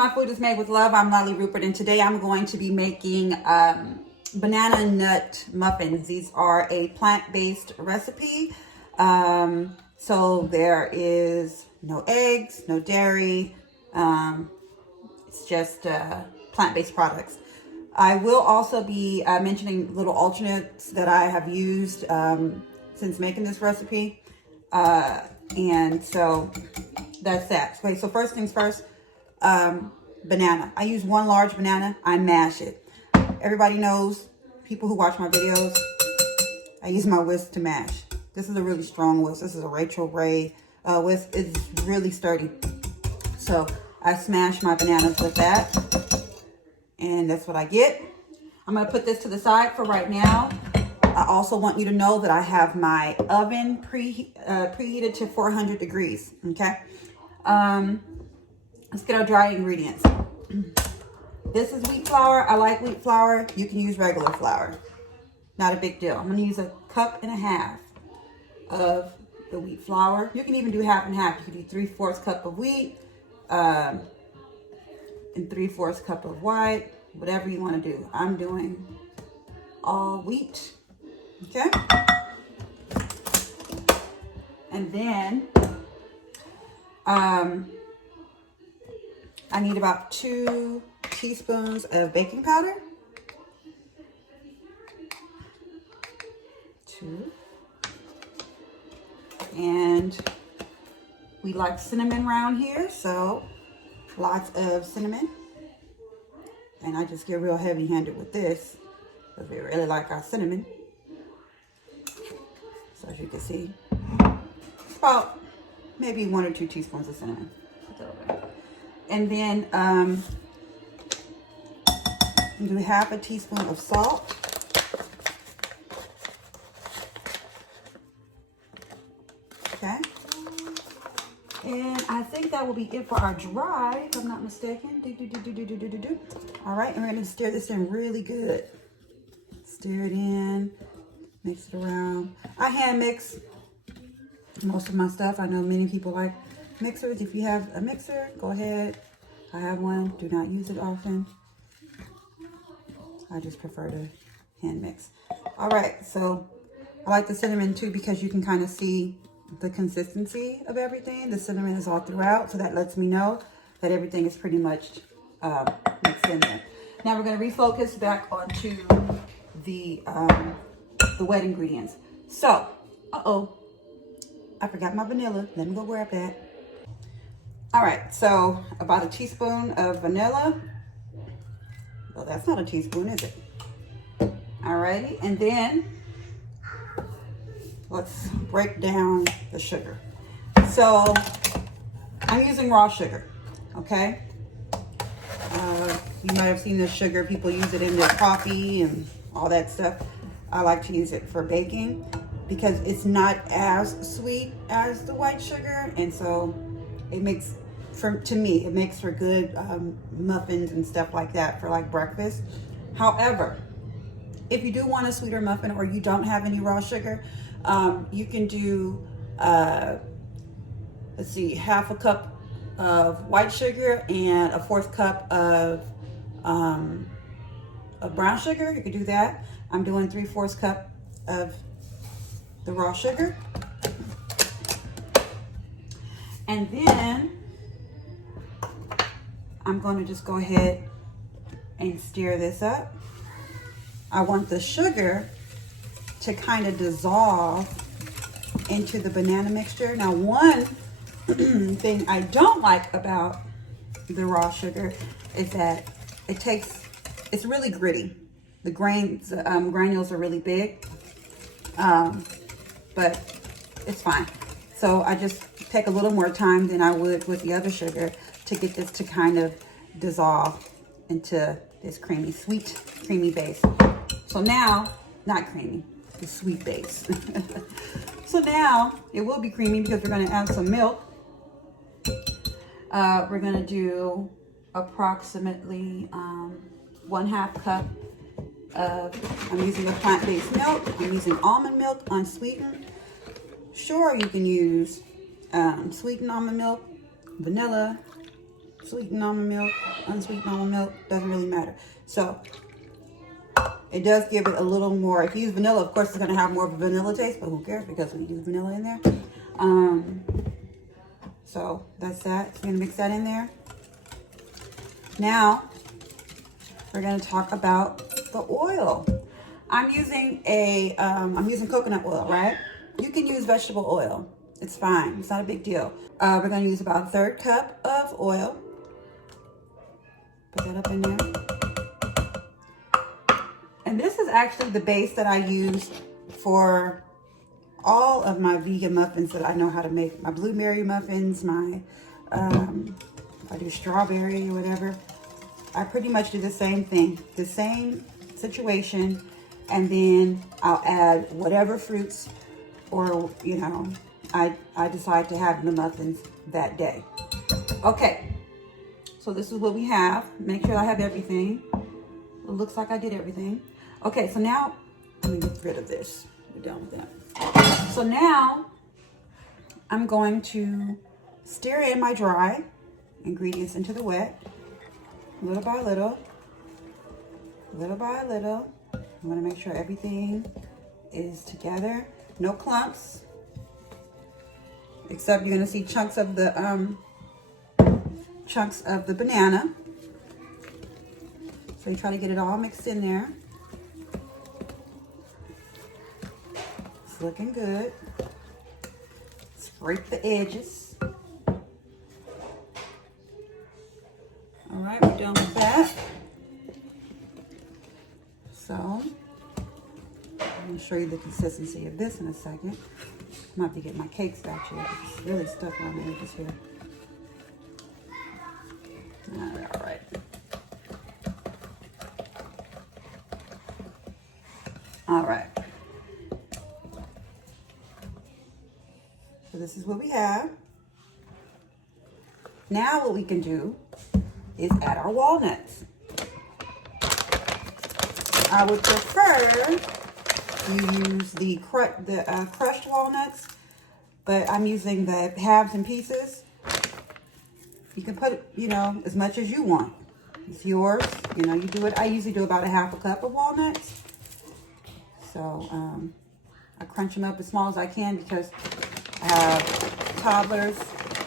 My Food is Made with Love. I'm Lolly Rupert, and today I'm going to be making banana nut muffins. These are a plant-based recipe. So there is no eggs, no dairy. It's just plant-based products. I will also be mentioning little alternates that I have used since making this recipe. And so that's that. Okay, so first things first, banana. I use one large banana. I mash it. Everybody knows, people who watch my videos, I use my whisk to mash. This is a really strong whisk. This is a Rachel Ray whisk. It's really sturdy. So I smash my bananas with that. And that's what I get. I'm going to put this to the side for right now. I also want you to know that I have my oven preheated to 400 degrees. Okay. Let's get our dry ingredients. This is wheat flour. I like wheat flour. You can use regular flour. Not a big deal. I'm going to use 1.5 cups of the wheat flour. You can even do half and half. You can do 3/4 cup of wheat and 3/4 cup of white. Whatever you want to do. I'm doing all wheat. Okay. And then I need about 2 teaspoons of baking powder. 2. And we like cinnamon around here, so lots of cinnamon. And I just get real heavy-handed with this because we really like our cinnamon. So as you can see, about maybe 1 or 2 teaspoons of cinnamon. And then do 1/2 teaspoon of salt. Okay. And I think that will be it for our dry, if I'm not mistaken. All right, and we're gonna stir this in really good. Stir it in, mix it around. I hand mix most of my stuff. I know many people like mixers. If you have a mixer, go ahead. I have one. Do not use it often. I just prefer to hand mix. All right, so I like the cinnamon too because you can kind of see the consistency of everything. The cinnamon is all throughout, so that lets me know that everything is pretty much mixed in there. Now we're going to refocus back onto the wet ingredients. So, I forgot my vanilla. Let me go grab that. All right, so about 1 teaspoon of vanilla. Well, that's not a teaspoon, is it? All righty, and then let's break down the sugar. So I'm using raw sugar, okay? You might have seen this sugar. People use it in their coffee and all that stuff. I like to use it for baking because it's not as sweet as the white sugar. And so it makes, to me, it makes for good muffins and stuff like that for like breakfast. However, if you do want a sweeter muffin or you don't have any raw sugar, you can do, let's see, 1/2 cup of white sugar and 1/4 cup of brown sugar. You could do that. I'm doing 3/4 cup of the raw sugar. And then I'm going to just go ahead and stir this up. I want the sugar to kind of dissolve into the banana mixture. Now, one thing I don't like about the raw sugar is that it's really gritty. The granules are really big, but it's fine. So I just take a little more time than I would with the other sugar to get this to kind of dissolve into this sweet, creamy base. So now, not creamy, the sweet base. So now it will be creamy because we're going to add some milk. We're going to do approximately 1/2 cup of, I'm using a plant-based milk. I'm using almond milk unsweetened. Sure, you can use sweetened almond milk, vanilla, sweetened almond milk, unsweetened almond milk, doesn't really matter. So it does give it a little more. If you use vanilla, of course, it's going to have more of a vanilla taste, but who cares because we use vanilla in there. So that's that. So I'm going to mix that in there. Now we're going to talk about the oil. I'm using coconut oil, right? You can use vegetable oil. It's fine. It's not a big deal. We're going to use about a 1/3 cup of oil. Put that up in there. And this is actually the base that I use for all of my vegan muffins that I know how to make. My blueberry muffins, my, I do strawberry or whatever. I pretty much do the same thing, the same situation. And then I'll add whatever fruits or, you know, I decide to have in the muffins that day. Okay, so this is what we have. Make sure I have everything. It looks like I did everything. Okay, so now, let me get rid of this. We're done with that. So now, I'm going to stir in my dry ingredients into the wet, little by little, little by little. I'm gonna make sure everything is together. No clumps, except you're gonna see chunks of the banana. So you try to get it all mixed in there. It's looking good. Scrape the edges. All right, we're done with that. So, I'm going to show you the consistency of this in a second. I'm going to have to get my cakes back here. It's really stuck on the edges here. All right. All right. So this is what we have. Now what we can do is add our walnuts. I would prefer you use the crushed walnuts, but I'm using the halves and pieces. You can put, you know, as much as you want. It's yours. You know, you do it. I usually do about a 1/2 cup of walnuts. So I crunch them up as small as I can because I have toddlers.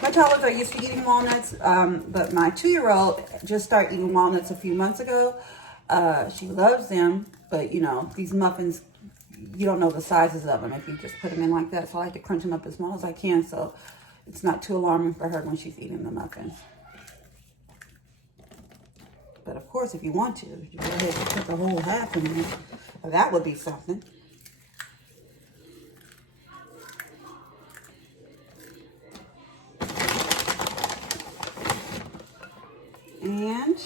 My toddlers are used to eating walnuts, but my 2-year-old just started eating walnuts a few months ago. She loves them, but you know, these muffins, you don't know the sizes of them if you just put them in like that. So I like to crunch them up as small as I can so it's not too alarming for her when she's eating the muffins. But of course, if you want to, you go ahead and put the whole half in there. Well, that would be something. And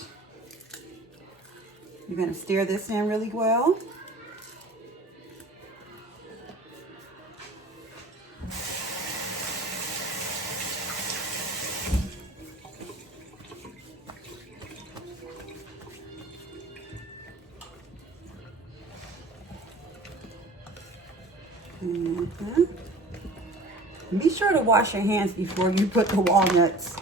you're going to stir this in really well. Be sure to wash your hands before you put the walnuts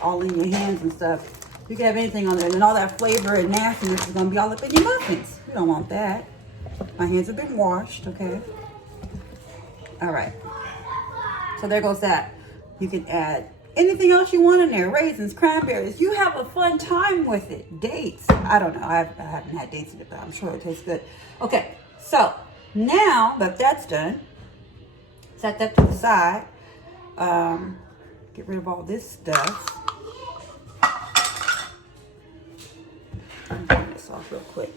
all in your hands and stuff. You can have anything on there, and all that flavor and nastiness is going to be all up in your muffins. You don't want that. My hands have been washed, okay? All right. So there goes that. You can add anything else you want in there. Raisins, cranberries. You have a fun time with it. Dates. I don't know. I haven't had dates in it, but I'm sure it tastes good. Okay. So now that that's done, set that to the side. Get rid of all this stuff. Turn this off real quick.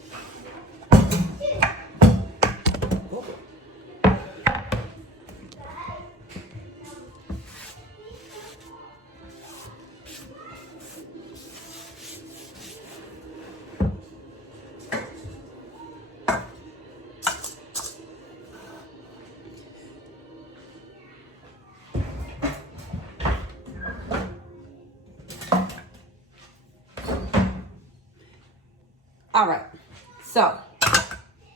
All right, so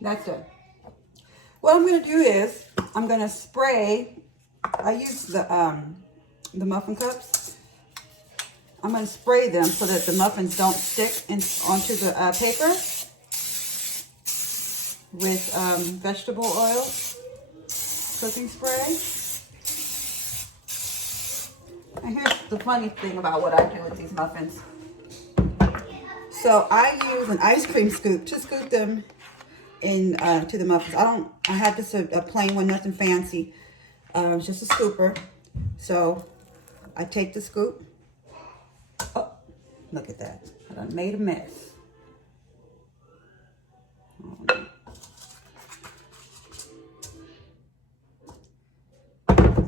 that's it. What I'm going to do is I'm going to spray. I use the muffin cups. I'm going to spray them so that the muffins don't stick onto the paper with vegetable oil cooking spray. And here's the funny thing about what I do with these muffins. So I use an ice cream scoop to scoop them in to the muffins. I have just a plain one, nothing fancy. It's just a scooper. So I take the scoop. Oh, look at that. I done made a mess.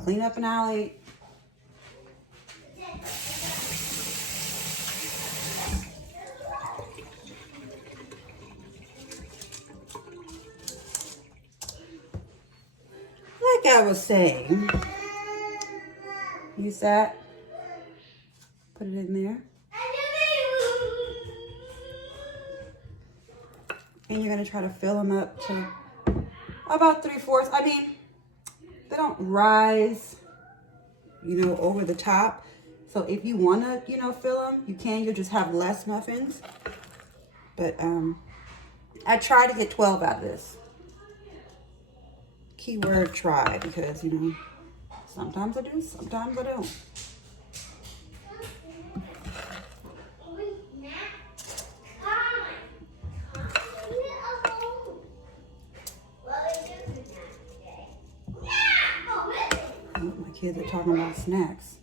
Clean up an alley. Like I was saying, use that, put it in there. And you're gonna try to fill them up to about 3/4. I mean, they don't rise, over the top. So if you wanna, fill them, you can. You'll just have less muffins. But I try to get 12 out of this. Keyword try, because, sometimes I do, sometimes I don't. Oh, my kids are talking about snacks.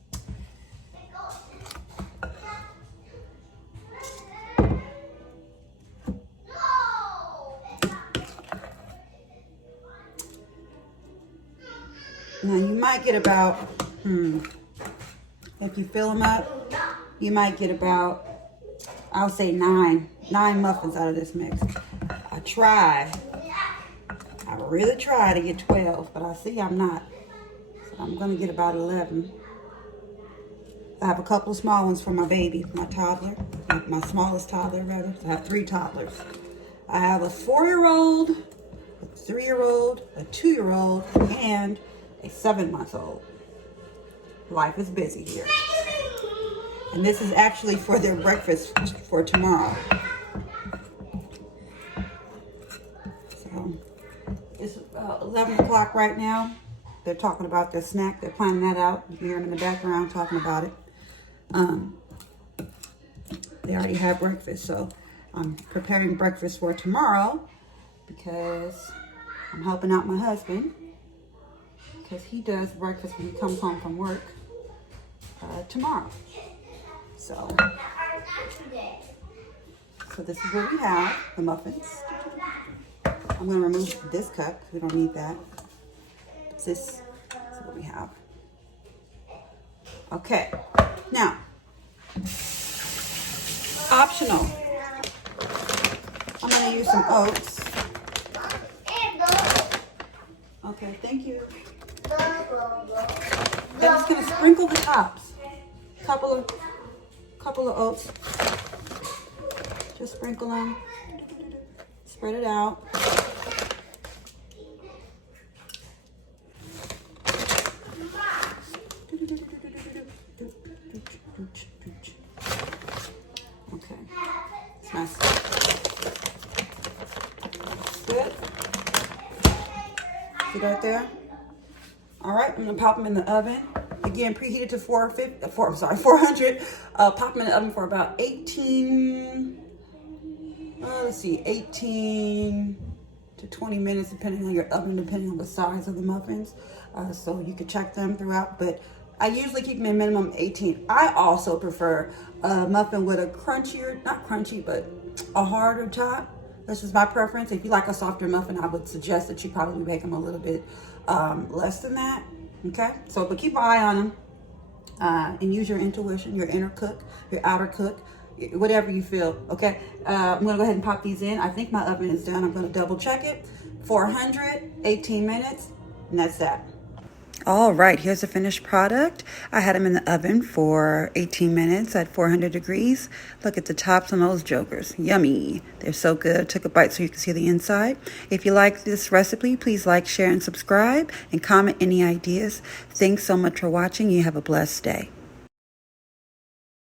Now you might get about, if you fill them up, you might get about, I'll say nine muffins out of this mix. I really try to get 12, but I see I'm not. So I'm gonna get about 11. I have a couple of small ones for my baby, my toddler, my smallest toddler rather. So I have 3 toddlers. I have a 4-year-old, a 3-year-old, a 2-year-old, and a 7-month-old. Life is busy here. And this is actually for their breakfast for tomorrow. So it's about 11 o'clock right now. They're talking about their snack. They're planning that out. You can hear them in the background talking about it. They already had breakfast, so I'm preparing breakfast for tomorrow because I'm helping out my husband, because he does breakfast when he comes home from work tomorrow. So this is what we have, the muffins. I'm going to remove this cup. We don't need that. This is what we have. Okay. Now, optional. I'm going to use some oats. Okay, thank you. I'm just going to sprinkle the tops. Couple of oats. Just sprinkle them. Spread it out. Okay. It's nice. Good. See right there? All right, I'm gonna pop them in the oven. Again, preheated to 400. Pop them in the oven for about 18 to 20 minutes, depending on your oven, depending on the size of the muffins. So you could check them throughout, but I usually keep them in minimum 18. I also prefer a muffin with a crunchier, not crunchy, but a harder top. That's just my preference. If you like a softer muffin, I would suggest that you probably make them a little bit less than that. Okay, so but keep an eye on them and use your intuition, your inner cook, your outer cook, whatever you feel. Okay, I'm gonna go ahead and pop these in. I think my oven is done. I'm gonna double check it. 400, 18 minutes, and that's that. All right, here's the finished product. I had them in the oven for 18 minutes at 400 degrees. Look at the tops on those jokers. Yummy. They're so good. Took a bite so you can see the inside. If you like this recipe, please like, share, and subscribe, and comment any ideas. Thanks so much for watching. You have a blessed day.